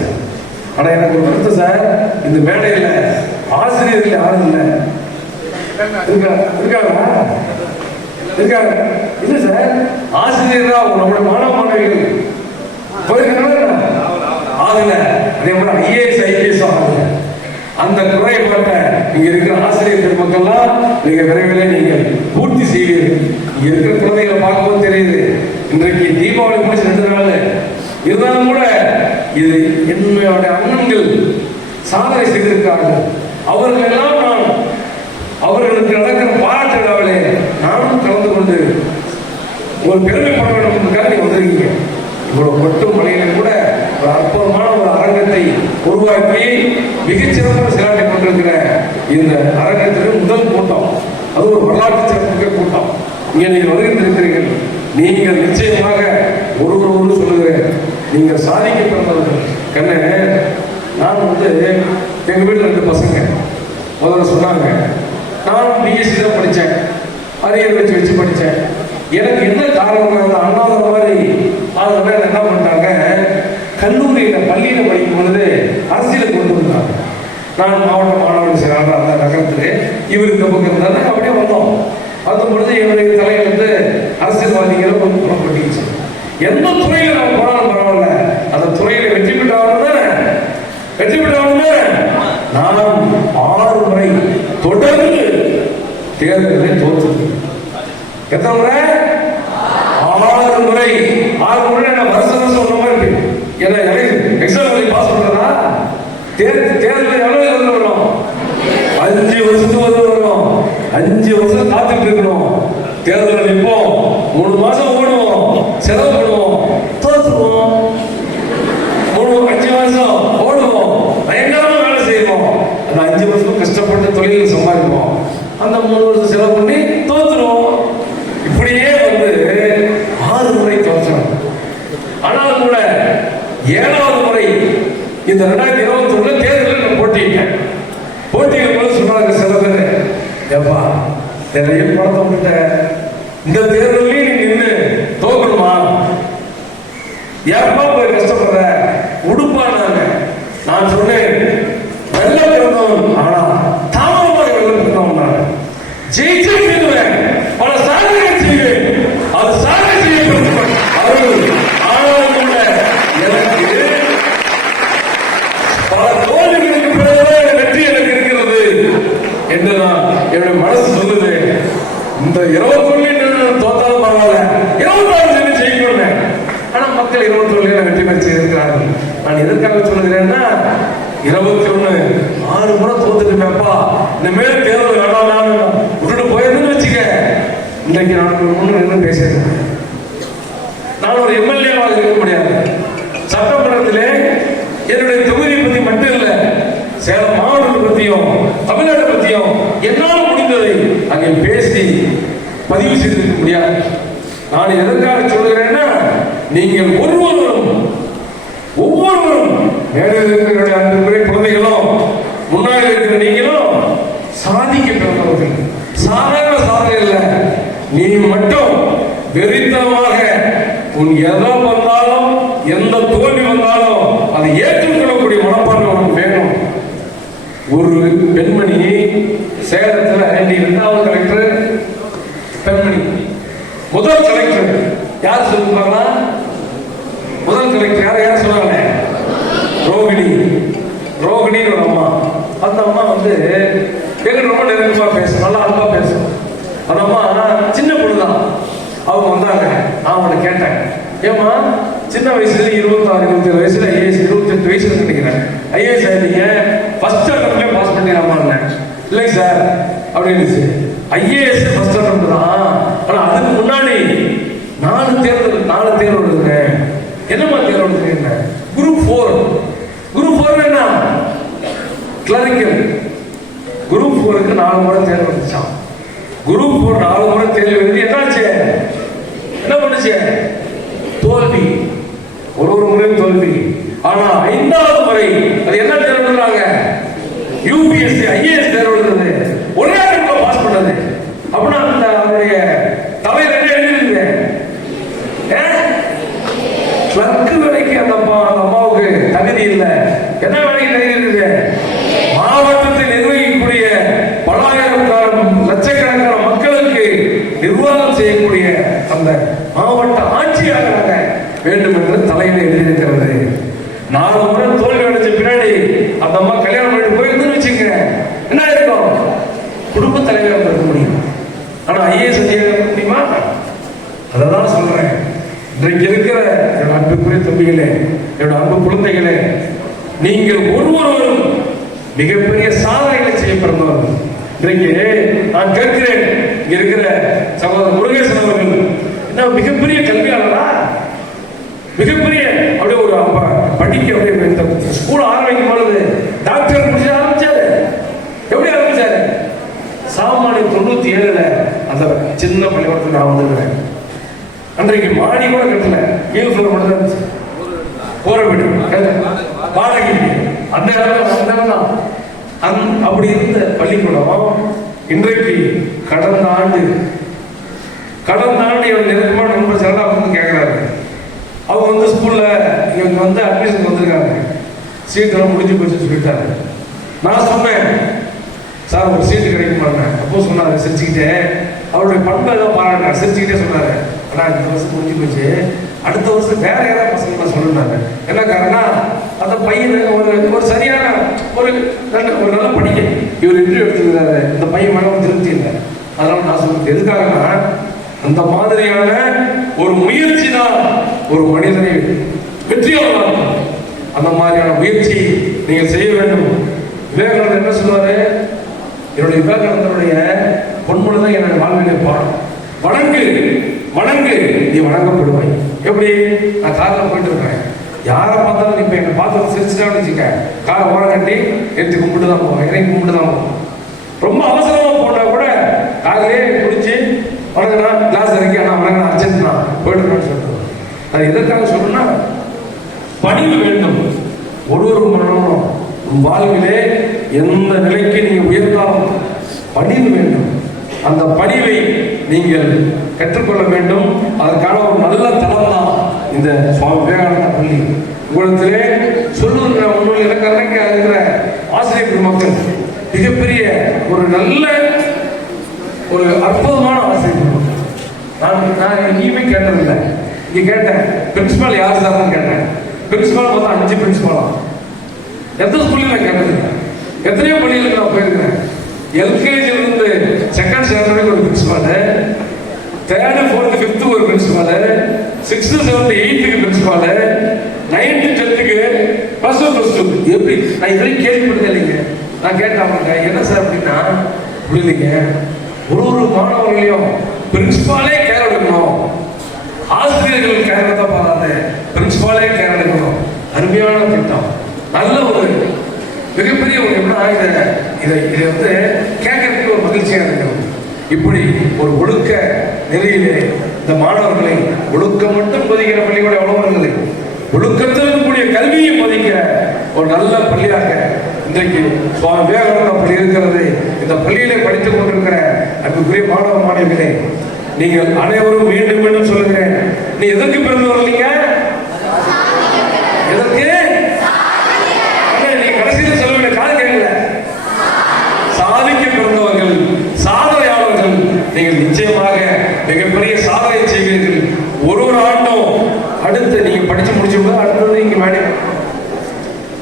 ஆனா எனக்கு ஒரு கருத்து சார், இந்த மேடையில ஆசிரியர்கள் யாரும் இல்லை இருக்காங்க இல்ல சார். ஆசிரியர் தான் நம்முடைய மாணவ மாணவிகள் போயிருக்காங்க ஆகல. அதே மாதிரி ஐஏஎஸ் ஐபிஎஸ் ஆகல. அந்த குறைபாட்டை இங்க இருக்கிற ஆசிரியர் பெருமக்கள்லாம் நீங்க விரைவில் நீங்கள் பூர்த்தி செய்வீர்கள். இங்க இருக்கிற குழந்தைகளை பார்க்கும்போது தெரியுது. இன்றைக்கு தீபாவளி முடிச்சு 2 நாள் இருந்தாலும் கூட இது என்னுடைய அண்ணன்கள் சாதனை செய்திருக்கார்கள். அவர்கள் எல்லாம் நான் அவர்களுக்கு நடக்கிற பாராட்டு விழாவிலே நானும் கலந்து கொண்டு ஒரு பெருமைப்பட வேண்டும் நீங்க வந்திருக்கீங்க. இவ்வளவு மட்டும் மலையிலும் கூட ஒரு அற்புதமான ஒரு அரங்கத்தை உருவாக்கி மிகச்சிறப்பாக செயலாற்றி கொண்டிருக்கிற இந்த அரங்கத்திற்கு முதல் கூட்டம், அது ஒரு வரலாற்று சிறப்புமிக்க கூட்டம். இங்கே நீங்கள் வருகின்றிருக்கிறீர்கள். நீங்கள் நிச்சயமாக ஒருவரோடு சொல்லுகிறேன், நீங்கள் சாதிக்க பிறந்தவர்கள். கண்ணு நான் எங்க வீட்டில் 2 பசங்க முதல்ல சொன்னாங்க, நானும் பிஎஸ்சி தான் படித்தேன், அரியர் வச்சு படித்தேன். எனக்கு என்ன காரணம், அண்ணாத மாதிரி அதனால என்ன பண்ணிட்டாங்க, கல்லூரியில் பள்ளியில் படிக்கும் பொழுது அரசியல் கொண்டு வந்தாங்க. நான் மாவட்ட மாணவர்கள் செயலாளர் அந்த நகரத்தில், இவர் இந்த பக்கம் இருந்தாங்க. அப்படியே வந்தோம். அந்த பொழுது என்னுடைய தலையில் அரசியல்வாதிகளை கொஞ்சம் புறப்பட்டுச்சு. எந்த துறையில் நம்ம போனாலும் பரவாயில்ல, அந்த துறையில வெற்றி பெற்றாலும் நான் 6 முறை தொடர்ந்து தேர்தலை தோற்றது. எத்தனை முறை? 6 முறை. 6 முறை நான் வருஷம் சொன்ன மாதிரி என்ன எக்ஸாம் பாஸ் பண்றதா? தேர்தல் எவ்வளவு வரும்? 5 வருஷத்துக்கு வரும். 5 வருஷம் காத்துட்டு இருக்கணும். தேர்தல் நிற்போம், 3 மாசம் ஓடுவோம், செலவு பண்ணுவோம், தோற்றுவோம். 5 மாசம் ஓடுவோம், பயங்கரமா வேலை செய்வோம். அந்த 5 வருஷம் கஷ்டப்பட்டு தொழில் சம்பாதிப்போம். அந்த 3 வருஷம் செலவு பண்ணி தோற்றுருவோம். இப்படியே 6 முறை தோற்றோம். ஆனாலும் கூட 7வது முறை இந்த 2021 தேர்தலில் நான் போட்டிட்டேன். போட்டியிடும் போது சொன்னாங்க சில பேர், ஏப்பா நிறைய பணத்தை விட்ட இந்த தேர்தலையும் நீ நின்று தோக்கணுமா? ஏப்பா போய் கஷ்டப்படுற உடுப்பானாங்க. நான் சொன்னேன், வெள்ள பிறந்தவன், ஆனா தாமதமாக வெள்ள பிறந்தவன். ஜெயிச்சு தீர்வேன், பல சாதனைகள் செய்வேன். அது சாதனை செய்யப்படும் அவர்கள். ஆனாலும் கூட எனக்கு பல தோல்விகளுக்கு பிறகுதான் வெற்றி எனக்கு இருக்கிறது என்று நான் என்னுடைய மனசு சொல்லுது. இந்த 21 தோத்தாலும் பரவாயில்ல, 24 ஜெயிக்கணும். ஆனா மக்கள் 21 வெற்றி பெற்று இருக்கிறார்கள். நான் எதற்காக சொல்லுகிறேன்னா, 21 6 முறை தோத்துட்டுப்பா, இந்த மேல தேர்தல் வேணாம் விட்டுட்டு போயிருந்துன்னு வச்சுக்க. இன்னைக்கு நான் முன்னு பேசுறேன். நான் ஒரு எம்எல்ஏவாக இருக்க முடியாது. சட்டமன்றத்திலே என்னுடைய தொகுதியை பத்தி மட்டும் இல்ல, சேலம் மாவட்டத்தை பத்தியும் தமிழ்நாட்டை பத்தியும் என்னால் முடிந்ததை அங்கே பேசி பதிவு செய்திருக்க முடியாது. நான் எதற்காக சொல்லுகிறேன்னா, நீங்கள் ஒவ்வொருவரும் மேலே இருக்கிற அன்புக்குரிய குழந்தைகளும் முன்னாடி இருக்கிற நீங்களும் சாதிக்க பிறந்தவர்கள். சாதாரண எவ்வளவு தோல்வி வந்தாலும் அதை ஏற்றுக்கொள்ளக்கூடிய மனப்பான்மை உனக்கு வேணும். ஒரு பெண்மணி சேலத்துல இரண்டாவது கலெக்டர் பெண்மணி, முதல் கலெக்டர் யார் சொல்லுவாங்களா? முதல் கலெக்டர் யார் சொன்னாங்க? ரோகிணி ஒரு அம்மா. அந்த அம்மா வந்து எங்க ரொம்ப நெருக்கமா பேசும், நல்லா அன்பா பேசும். அந்த அம்மா சின்ன பொண்ணுதான். அவங்க வந்தாங்க, நான் அவனை கேட்டேன், ஏமா சின்ன வயசுல 26 27 வயசுல ஐஏஎஸ் 28 வயசுல நினைக்கிறேன் ஐஏஎஸ் ஆயிருந்தீங்க, ஃபர்ஸ்ட் அட்டம்ப்ட்ல பாஸ் பண்ணிடலாமா? இல்லை சார் அப்படின்னு. ஐஏஎஸ் ஃபர்ஸ்ட் அட்டம்ப்ட் தான், ஆனா அதுக்கு முன்னாடி 4 தேர்வு எழுதுங்க. என்னமா தேர்வு எழுதுங்க? குரூப் 4 என்ன? கிளரிக்கல். குரூப் 4க்கு 4 முறை தேர்வு எழுதிச்சான். குரூப் 4 4 முறை தேர்வு எழுதி என்னாச்சு? என்ன பண்ணுச்சு? தோல்வி. ஒரு முறையும் தோல்வி. ஆனா 5வது முறை அது என்ன தேர்வு எழுதுறாங்க? யூபிஎஸ்சி ஐஏஎஸ் தேர்வு எழுதுறது. ஒரே இடத்துல பாஸ் பண்ணது. அப்படின்னா அந்த அவருடைய தலைவர் என்ன எழுதிருக்கு? கிளர்க்கு வேலைக்கு அந்த அம்மாவுக்கு தகுதி இல்லை. என்ன வேலைக்கு தகுதி இருக்குது? மாவட்டத்தை நிர்வகிக்கக்கூடிய பல்லாயிரம் லட்சக்கணக்கான மக்களுக்கு நிர்வாகம் செய்யக்கூடிய அந்த மாவட்ட ஆட்சியாளராக வேண்டும் என்று தலையில எழுதியிருக்கிறது. 4 முறை தோல்வி அடைஞ்ச பின்னாடி அந்த அம்மா கல்யாணம் பண்ணிட்டு போயிருந்துன்னு வச்சுங்க, என்ன இருக்கும்? குடும்ப தலைவர் இருக்க முடியும். ஆனா ஐஏஎஸ் இருக்க முடியுமா? அததான் சொல்றேன். இன்றைக்கு இருக்கிற என்னோட அன்புக்குரிய தம்பிகளே, என்னோட அன்பு குழந்தைகளே, நீங்கள் ஒருவரும் மிகப்பெரிய சாதனைகளை செய்ய பிறந்தவர்கள். இன்றைக்கு நான் கேட்கிறேன், இங்க இருக்கிற சகோதரர் முருகேசன் அவர்கள் என்ன மிகப்பெரிய கல்வியாளரா? மிகப்பெரிய அப்படியே ஒரு படிக்க அப்படியே ஸ்கூல் ஆரம்பிக்கும் பொழுது டாக்டர் முடிச்சு ஆரம்பிச்சாரு. எப்படி ஆரம்பிச்சாரு? சாமானிய 97ல அந்த சின்ன பள்ளிக்கூடத்தில் நான் வந்துருக்கிறேன். அன்றைக்கு மாடி கூட கட்டல, கீழ் ஃப்ளோர் மட்டும் தான் இருந்துச்சு. போற வீடு வாடகை அந்த இடம் தான். அப்படி இருந்த பள்ளிக்கூடம் இன்றைக்கு கடந்த ஆண்டு என் நெருக்கமான நண்பர் சரணா வந்து கேட்கிறாரு. அவங்க வந்து ஸ்கூல்ல இவங்க வந்து அட்மிஷன் வந்திருக்காங்க, சீட்டெல்லாம் முடிஞ்சு போச்சு சொல்லிட்டாரு. நான் சொன்னேன், சார் ஒரு சீட்டு கிடைக்குமாங்க. அப்போ சொன்னாரு சிரிச்சுக்கிட்டே, அவருடைய பண்பை ஏதோ பாராட்டினார், சிரிச்சுக்கிட்டே சொன்னாரு, ஆனா இந்த வருஷம் முடிஞ்சு போச்சு, அடுத்த வருஷம் வேற யாராவது பசங்க நான் சொல்லிருந்தாங்க. என்ன காரணம்? அந்த பையன் ஒரு சரியான ஒரு நல்ல படிக்க இவர் இன்டர்வியூ எடுத்துக்கிறாரு, இந்த பையன் மேல ஒரு திருப்தி இல்லை. அதனால நான் சொல்றது எதுக்காகனா, அந்த மாதிரியான ஒரு முயற்சி தான் ஒரு மனிதனை வெற்றியாளர். அந்த மாதிரியான முயற்சி நீங்கள் செய்ய வேண்டும். விவேகானந்தர் என்ன சொல்றாரு? என்னுடைய விவேகானந்தருடைய பொன்முழுதான் என்னுடைய வாழ்விலே பாடம். வணங்கு நீ வணங்கப்படுவாய். எப்படி? நான் காரில் போயிட்டு இருக்கேன், யாரை பார்த்தாலும் இப்ப என்னை பார்த்து சிரிச்சுட்டான்னு வச்சுக்க, காரை ஓரம் கட்டி எடுத்து கும்பிட்டு தான் போவேன், இறங்கி கும்பிட்டு தான் போவேன். ரொம்ப அவசரமா போட்டா கூட காரிலே குடிச்சு வணங்கினா கிளாஸ் இறக்கி ஆனா வணங்கினா அர்ஜென்ட்னா போயிட்டு சொல்றேன். அது எதற்காக சொல்லணும்னா, பணிவு வேண்டும். ஒரு மனமும் வாழ்விலே எந்த நிலைக்கு நீங்க உயர்ந்தாலும் பணிவு வேண்டும். அந்த பணிவை நீங்கள் கற்றுக்கொள்ள வேண்டும். அதற்கான ஒரு நல்ல தளம் தான் இந்த சுவாமி விவேகானந்தா பள்ளி. உங்களிடத்திலே சொல்லுகிற உண்மையில் இருக்கிற ஆசிரியர் பெருமக்கள் மிகப்பெரிய ஒரு நல்ல ஒரு அற்புதமான ஆசிரியர் பெருமக்கள். நான் எங்கேயுமே கேட்டதில்லை, இங்க கேட்டேன் பிரின்சிபால் யார் சார்னு கேட்டேன். பிரின்சிபால் பார்த்தா 5 பிரின்சிபாலா. எத்தனை ஸ்கூல்ல கேட்டதில்லை, எத்தனையோ பள்ளிகளுக்கு நான் போயிருக்கிறேன். எல்கேஜில இருந்து செகண்ட் ஸ்டாண்டர்டுக்கு ஒரு பிரின்சிபால், 3rd 4th 5th ஒரு principal, 6th 7th 8th principal, 9th 10th +1 +2. எப்படி? நான் இதுவரைக்கும் கேள்விப்பட்டதே இல்லைங்க. நான் கேட்டாங்க என்ன சார் அப்படின்னா, புரியலைங்க, ஒரு மாணவர்களையும் பிரின்சிபாலே கேர் எடுக்கணும், ஆசிரியர்கள் கேர் எடுத்தா பாராது, பிரின்சிபாலே கேர் எடுக்கணும். அருமையான திட்டம், நல்ல ஒரு மிகப்பெரிய ஒரு எப்படின்னா இதை வந்து கேட்கறதுக்கு ஒரு மகிழ்ச்சியாக இருக்கிறது. இப்படி ஒரு ஒழுக்க நெறியிலே இந்த மாணவர்களை ஒழுக்கம் மட்டும் போதிக்கிற பள்ளிக்கூட எவ்வளவு இருந்தது, ஒழுக்கத்திலும் கூடிய கல்வியை போதிக்கிற ஒரு நல்ல பள்ளியாக இன்றைக்கு சுவாமி விவேகானந்தா பள்ளி இருக்கிறது. இந்த பள்ளியிலே படித்துக் கொண்டிருக்கிற அன்புக்குரிய மாணவ மாணவிகளே, நீங்கள் அனைவரும் மீண்டும் மீண்டும் சொல்லுகிறேன், நீ எதற்கு பிறந்து வரலீங்க?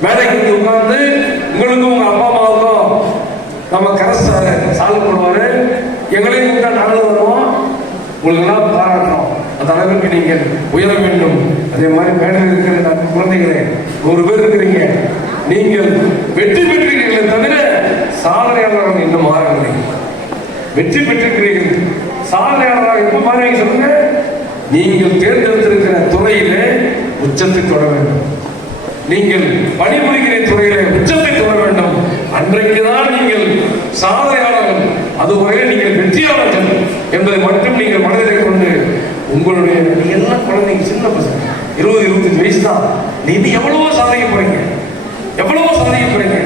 மேடைக்கு வந்து உட்கார்ந்து உங்களுக்கும் உங்க அப்பா அம்மாவுக்கும் நம்ம கரச சால்வ் பண்ணுவாரு. எங்களையும் கூப்பிட்டா நாங்களும் வருவோம். உங்களுக்கு எல்லாம் பாராட்டணும். அந்த அளவுக்கு நீங்கள் உயர வேண்டும். அதே மாதிரி மேடையில் இருக்கிற குழந்தைகளே 100 பேர் இருக்கிறீங்க. நீங்கள் வெற்றி பெற்றீர்களே தவிர சாதனையாளர்கள் இன்னும் மாறவில்லை. வெற்றி பெற்றிருக்கிறீர்கள். சாதனையாளராக எப்ப மாறுவீங்க சொல்லுங்க. நீங்கள் தேர்ந்தெடுத்திருக்கிற துறையிலே உச்சத்தை தொட வேண்டும். நீங்கள் பணிபுரிகிற துறையிலே உச்சத்தை தொட வேண்டும். அன்றைக்குதான் நீங்கள் சாதனையாளர்கள், அதுவரை நீங்கள் வெற்றியாளர்கள் என்பதை மட்டும் நீங்கள் மனதிலே கொண்டு உங்களுடைய எல்லாம் குழந்தைங்க சின்ன பசங்க 20-25 வயசு தான். நீங்க எவ்வளவோ சாதிக்க போறீங்க, எவ்வளவோ சாதிக்க போறீங்க.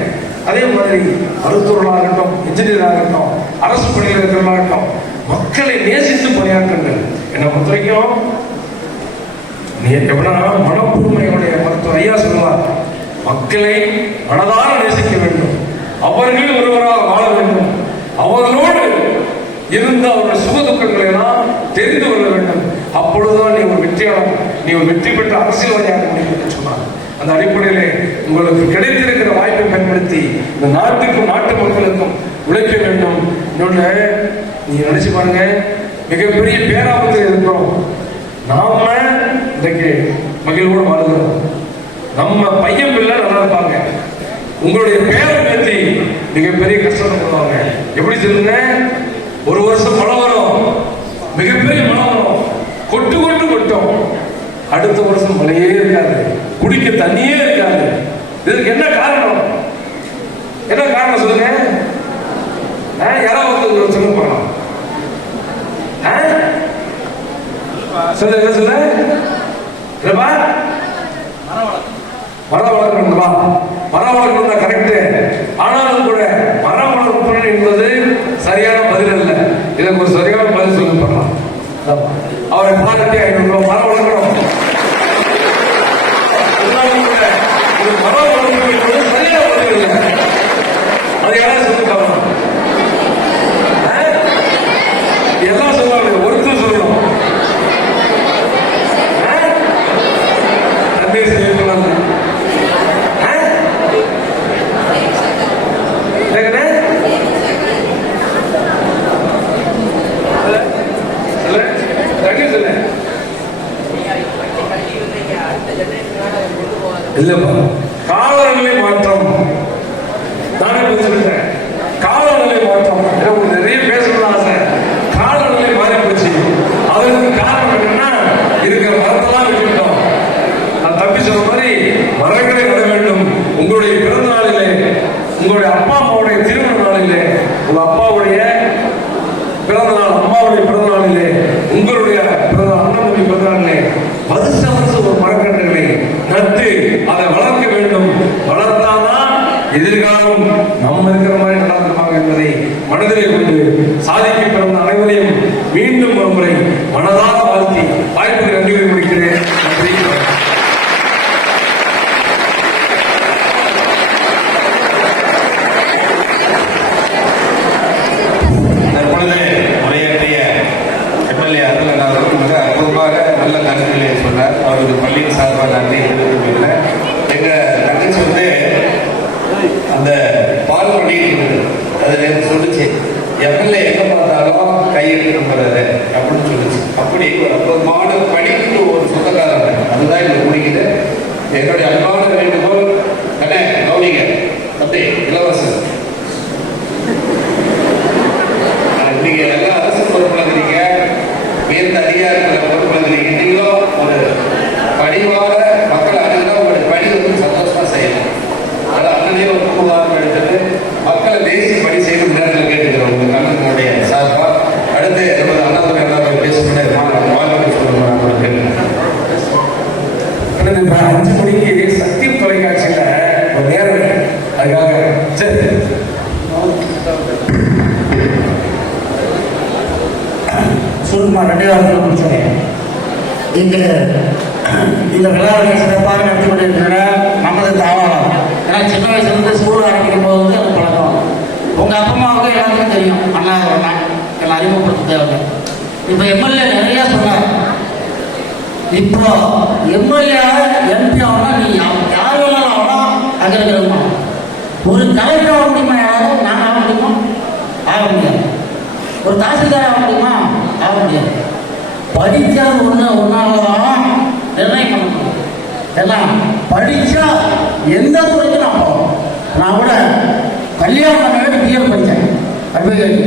அதே மாதிரி மருத்துவர்களாகட்டும், இன்ஜினியராகட்டும், அரசு பணியாளர்களாகட்டும், மக்களை நேசித்து பணியாற்றுங்கள். என்னை பொறுத்த வரைக்கும் மனப்பூர்மையுடைய மருத்துவர் ஐயா சொல்லுவார், மக்களை மனதார நேசிக்க வேண்டும், அவர்கள் ஒருவராக வாழ வேண்டும், அவர்களோடு இருந்த அவருடைய சுக துக்கங்களை எல்லாம் தெரிந்து கொள்ள வேண்டும். அப்பொழுதுதான் நீ ஒரு வெற்றியாளர், நீ ஒரு வெற்றி பெற்ற அரசியல்வாதியாக முடியும் என்று சொன்னார். அந்த அடிப்படையிலே உங்களுக்கு கிடைத்திருக்கிற வாய்ப்பை பயன்படுத்தி இந்த நாட்டுக்கும் நாட்டு மக்களுக்கும் உழைக்க வேண்டும். இன்னொன்று நீ நினைச்சு பாருங்க, மிகப்பெரிய பேராபத்தில் இருக்கிறோம். நாம இன்றைக்கு மகிழ்வோடு வாழ்கிறோம். நம்ம பையன் பிள்ளை நல்லா இருப்பாங்க, உங்களுடைய பேரை பற்றி மிகப்பெரிய கஷ்டம் பண்ணுவாங்க. எப்படி சொல்லுங்க, ஒரு வருஷம் மழை வரும், மிகப்பெரிய மழை வரும், கொட்டு கொட்டு கொட்டும். அடுத்த வருஷம் மழையே இருக்காது, குடிக்க தண்ணியே இருக்காது. இதுக்கு என்ன காரணம்? என்ன காரணம் சொல்லுங்க. யாராவது சொல்லுங்க போகலாம். சொல்ல என்ன சொல்ல மரம் வளர்க்கணுங்களா? மரம் வளர்க்கணும் கரெக்ட். ஆனாலும் கூட மரம் வளர்க்கணும் என்பது சரியான பதில் அல்ல. இதற்கு ஒரு சரியான பதில் சொல்லி பண்ணலாம். அவரை பாராட்டி 500 ரூபாய் மரம் வளர்க்கணும். மரம் வளர்க்கணும் என்பது சரியான பதில் இல்லை. அது யாரும் சொல்லி தரணும். எல்லாம் சொல்லுவாங்க, ஒருத்தர் சொல்லணும். நன்றி செய்யக்கூடாது. இல்லப்பா, காலநிலை மாற்றம். நானே சொல்றேன், காலநிலை மாற்றம். எனக்கு நிறைய பேசணும்னு ஆசை. காலநிலை மாறி போச்சு. அதற்கு காரணம் என்னன்னா, இருக்கிற மரத்தெல்லாம் விட்டுவிட்டோம். நான் தம்பி சொன்ன மாதிரி மரங்களை நட வேண்டும். உங்களுடைய பிறந்த நாளிலே, உங்களுடைய அப்பா அம்மாவுடைய திருமண நாளிலே, உங்க அப்பாவுடைய பிறந்த நாள், அம்மாவுடைய பிறந்த நாளிலே, உங்களுடைய பிறந்த அண்ணன் தம்பி பிறந்த நாளிலே வருஷம் ஒரு மரக்கன்றுகளை நட்டு அதை வளர்க்க வேண்டும். வளர்த்தாதான் எதிர்காலம் நம்ம இருக்கிற மாதிரி நடந்திருப்பாங்க என்பதை மனதிலே கொண்டு சாதிக்க பிறந்த அனைவரையும் மீண்டும் ஒரு முறை மனதாக வாழ்த்தி வாய்ப்புக்கு நன்றி முடிக்கிறேன். நன்றி. உரையாற்றிய எம்எல்ஏ அருள் அவர்கள் மிக அற்புதமாக நல்ல கருத்துக்களை சொன்னார். அவருக்கு பள்ளியின் சார்பாக நன்றி தெரிவித்துள்ளேன். எங்க தங்கச்சி வந்து அந்த பால் பண்ணிட்டு அதுல சொல்லிச்சு, எம்எல்ஏ எங்க பார்த்தாலும் கையெழுத்து நம்புறாரு அப்படின்னு சொல்லிச்சு. அப்படி ஒரு அற்புதமான படிப்பு ஒரு சொந்தக்காரங்க, அதுதான் இங்க முடிக்குது. என்னுடைய அன்பான வேண்டுகோள், அண்ணே கவுனிங்க தம்பி இளவரசர், நீங்க எல்லாம் அரசு பொறுப்புல இருக்கிறீங்க, உயர்ந்த அதிகாரத்துல பொறுப்புல இருக்கிறீங்க. நீங்களும் ஒரு பணிவார மக்கள் அணுகுனா உங்களுடைய பணி வந்து சந்தோஷமா செய்யலாம். அதை அண்ணனே ஒரு உதாரணம் எடுத்துட்டு மக்களை தேசிய பணி செய்யும் நேரத்தில் கேட்டுக்கிறோம் உங்க கண்ணனுடைய சார்பா. அடுத்து நமது அண்ணாதுரை அண்ணாவை பேசுகிற வாழ்க்கை சொல்லுங்க. 5 மணிக்கு சக்தி தொலைக்காட்சியில ஒரு நேரம், அதுக்காக சரி சுருக்கமா 2வது முடிச்சேன். இங்கு இந்த விழாவை சிறப்பாக நடத்தி கொண்டிருக்கிற நமது தாவாளம். ஏன்னா சின்ன வயசுலேருந்து ஸ்கூல் ஆரம்பிக்கும் போது வந்து அது பழக்கம். உங்கள் அப்பா அம்மாவுக்கு எல்லாருக்கும் தெரியும், அண்ணா எல்லாம் அறிமுகப்படுத்த தேவை. இப்போ எம்எல்ஏ நிறையா சொன்னார். இப்போ எம்எல்ஏ எம்பி ஆகணும்னா நீ யார் வேணாலும் ஆகலாம், அங்கே இருக்கிறவங்க. ஒரு கலெக்டர் ஆக முடியுமா? யாராவது நாங்கள் ஆக முடியுமா? ஆக முடியாது. ஒரு தாசில்தார் ஆக முடியுமா? ஆக முடியாது. படிக்காத ஒன்றாலதான் நிர்ணயம் பண்ண முடியும். எல்லாம் படித்தா எந்த துறைக்கு நான் போகணும். நான் கூட கல்யாணம் பண்ண பிஎல் படித்தேன், அட்வொகேட்.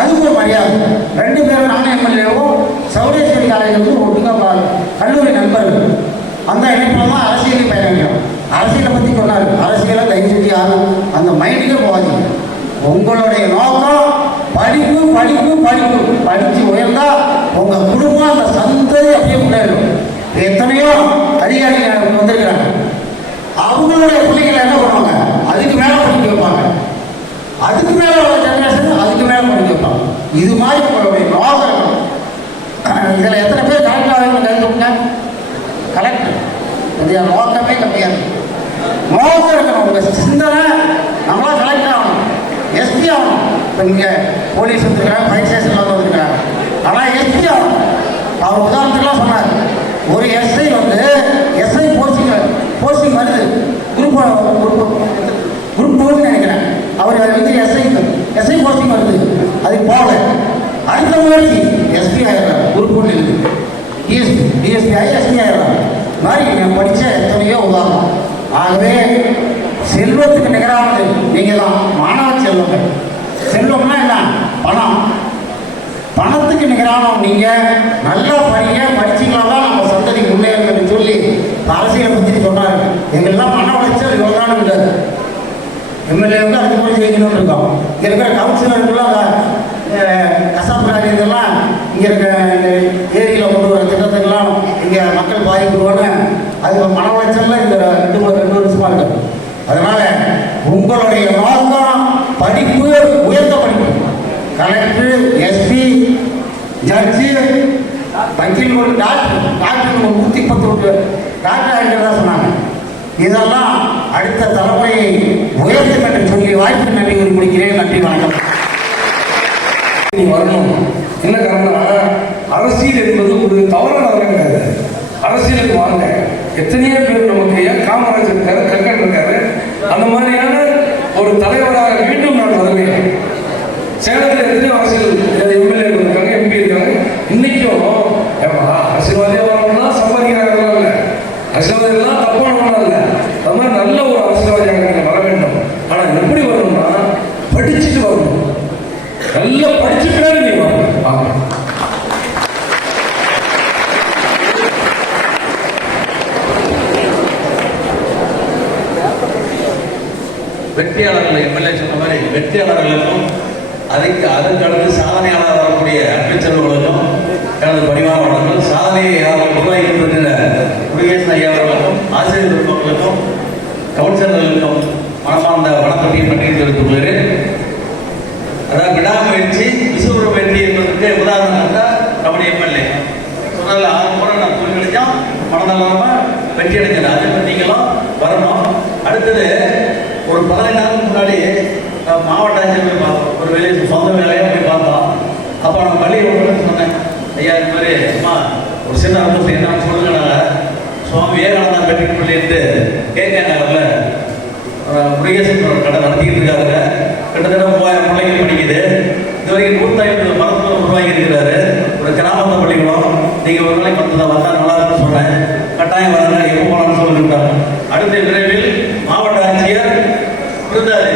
அதுக்கு ஒரு மரியாதை. 2 பேரும் நானும் எம்எல்ஏவும் சௌடேஸ்வரி காலேஜ் வந்து ஒட்டுக்கா கல்லூரி நண்பர்கள். அந்த இணைப்பில் தான் அரசியலை பயணிக்கிறோம். அரசியலை பற்றி சொன்னார். அரசியலை தயவு செஞ்சு யாரும் அந்த மைண்டுக்கே போகாதீங்க. உங்களுடைய நோக்கம் படிப்பு படிப்பு படிப்பு. படித்து உயர்ந்தா உங்கள் குடும்பம் அந்த சந்ததி அப்படியே முன்னேறும். எத்தனையோ அதிகாரிகள் வந்திருக்கிறாங்க. அவங்களுடைய பிள்ளைகளை என்ன பண்ணுவாங்க? அதுக்கு மேலே படிக்க வைப்பாங்க. அதுக்கு மேலே உள்ள ஜெனரேஷன் அதுக்கு மேலே படிக்க வைப்பாங்க. இது மாதிரி உங்களுடைய நோக்கம் இருக்கணும். இதில் எத்தனை பேர் கலெக்டர் ஆகணும்னு கருதுங்க? கலெக்டர் இது நோக்கமே கம்மியாக இருக்கு. நோக்கம் இருக்கணும். உங்கள் சிந்தனை நம்மளாம் கலெக்டர் ஆகணும், எஸ்பி ஆகணும். இப்போ இங்கே போலீஸ் வந்துருக்கிறாங்க, ஃபயர் ஸ்டேஷனில் வந்துருக்கிறாங்க. ஆனால் எஸ்பி ஆகணும். அவர் உதாரணத்துக்குலாம் சொன்னார். ஒரு எஸ்ஐ வந்து எஸ்ஐ போஸ்டிங் வருது, குரூப் 2 நினைக்கிறேன். அவர் வந்து எஸ்ஐ போஸ்டிங் வருது, அதுக்கு போக அடுத்த முயற்சி எஸ்பி ஆயிடுறாங்க. குரூப் 1 இருக்குது, டிஎஸ்பி ஆகி எஸ்பி ஆயிடுறாங்க. மாதிரி நான் படித்த எத்தனையோ உதாரணம். ஆகவே செல்வத்துக்கு நிகரானது நீங்கள் தான் மாணவ செல்வங்கள். செல்வம்னா என்ன? பணம். பணத்துக்கு நிகரானோம். நீங்கள் நல்லா படிங்க, படிச்சிங்களா தான் நம்ம சந்ததி முன்னேறுன்னு சொல்லி அரசியலை பற்றி சொன்னார். எங்கெல்லாம் பண உழைச்சல் இவ்வளோதான் இருக்காது. எம்எல்ஏ வந்து அதுக்கு போய் ஜெயிக்கணும்னு இருக்கோம். இங்கே இருக்கிற கவுன்சிலருக்குலாம் கசாப்பு இதெல்லாம் இங்கே இருக்க ஏரியில் கொண்டு வர திட்டத்துக்கெல்லாம் இங்கே மக்கள் பாதிப்புன்னு அதுக்கு மன உளைச்சல்ல இந்த 2 வருஷமாக இருக்குது. அதனால் உங்களுடைய நோக்கம் படிப்பு, உயர்ந்த படிப்பு. கலெக்டர், எஸ்பி, ஜட்ஜு, வக்கீல், ஒரு டாக்டர் 131 டாக்டர் ஆகிக்கிறதா சொன்னாங்க. இதெல்லாம் அடுத்த தலைமுறையை உயர்த்தும் என்று சொல்லி வாய்ப்பு நன்றி கூறி முடிக்கிறேன். நன்றி, வணக்கம். நீ வரணும். என்ன காரணம்? அரசியல் என்பது ஒரு தவறான கிடையாது. அரசியலுக்கு வாங்க. எத்தனையோ பேர் நமக்கு ஏன் காமராஜர் இருக்காரு, கக்கன் இருக்காரு, அந்த மாதிரியான ஒரு தலைவராக மீண்டும் நான் வருவேன். சேலத்தில் எத்தனையோ அரசியல் எம்எல்ஏ இருக்காங்க, எம்பி இருக்காங்க. இன்னைக்கும் அரசியல்வாதியாக வரணும்னா சம்பாதிக்கிறாங்க இல்லை, அரசியல்வாதிகள்லாம் தப்பானவங்க இல்லை. அது மாதிரி நல்ல ஒரு அரசியல்வாதியாக நீங்கள் வர வேண்டும். ஆனால் எப்படி வரணும்னா படிச்சுட்டு வரணும். நல்லா படிச்சுட்டு நீ வாங்க. வெற்றியாளர்கள் எம்எல்ஏ சொன்ன மாதிரி வெற்றியாளர்களுக்கும் அதற்கு அடுத்து சாதனையாளர் வரக்கூடிய அன்பு செல்வர்களுக்கும் எனது பணிவான வணக்கம். சாதனையை உருவாக்கி பெற்ற முருகேசன் ஐயா அவர்களுக்கும் ஆசிரியர் பெருமக்களுக்கும் கவுன்சிலர்களுக்கும் மனமார்ந்த வணக்கத்தையும் பட்டியல் தெரிவித்துக் கொள்கிறேன். அதாவது விடாமுயற்சி விசுவர வெற்றி என்பதற்கு உதாரணம் தான் நம்முடைய எம்எல்ஏ சொன்னால 6 முறை நான் தோல்வி அடைஞ்சோம், மனநலமா வெற்றி அடைஞ்சது. அது நீங்களும் வரணும். அடுத்தது ஒரு 15 நாளுக்கு முன்னாடி மாவட்ட ஆட்சியர் போய் பார்த்தோம். ஒரு வேலையை சொந்த வேலையாக போய் பார்த்தோம். அப்போ நான் பள்ளியை சொன்னேன், ஐயா இது மாதிரி அம்மா ஒரு சின்ன அனுபவம் என்ன சொல்லுங்கனால சுவாமி விவேகானந்தா பெற்றுக் பள்ளிட்டு கேட்க நகரில் முருகேசன் ஒரு கடை நடத்திக்கிட்டு இருக்காருங்க. கிட்டத்தட்ட 3000 பிள்ளைகள் படிக்குது. இது வரைக்கும் 150 மருத்துவம் உருவாக்கி இருக்கிறாரு. ஒரு கிராமத்தை பள்ளிக்கூடம். நீங்கள் ஒரு நாளைக்கு வந்தால் நல்லா இருக்குன்னு சொன்னேன். கட்டாயம் வரல, எப்போ போகலான்னு சொல்லிவிட்டாங்க. அடுத்த விரைவில் மாவட்ட ஆட்சியர் இருந்தாரு,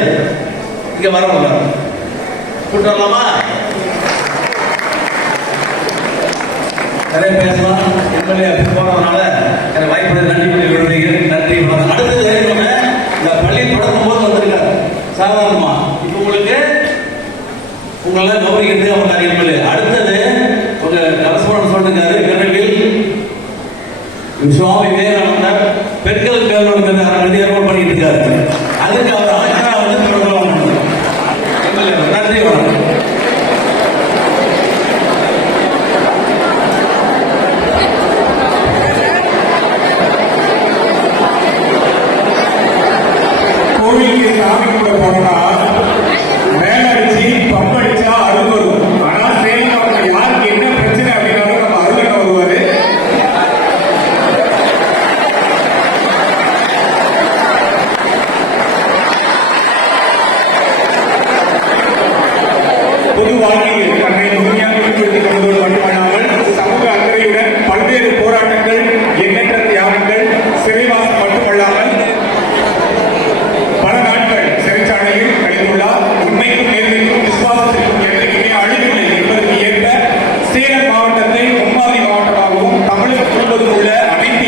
இங்கே வரல கூட்டு வரலாமா? நிறைய பேசலாம். எம்எல்ஏ அப்படி போனதுனால எனக்கு வாய்ப்பு நன்றி பண்ணி விரும்புகிறேன். நன்றி. அடுத்தது இந்த பள்ளி தொடங்கும் போது வந்திருக்காரு சாதாரணமா. இப்போ உங்களெல்லாம் கௌரவிக்கிறது அவங்க எம்எல்ஏ. அடுத்தது உங்க கரஸ்பாண்ட் சொல்லிருக்காரு, விரைவில் சுவாமி விவேகானந்தர் பெண்கள் கல்வி ஏற்பாடு பண்ணிட்டு இருக்காரு. அதுக்கு அவர் அமைச்சராக வந்து நன்றி. வணக்கம். கோவிலுக்கு சாமி கூட போனா மேல அடிச்சு பம்படிச்சா அருள் வரும். ஆனா சேர்ந்தவங்க யாருக்கு என்ன பிரச்சனை அப்படின்னா நம்ம அருள் வருவாரு. மாவட்டத்தை முன்மாதிரி மாவட்டமாகவும் தமிழகம் முழுவதும் உள்ள அனைத்து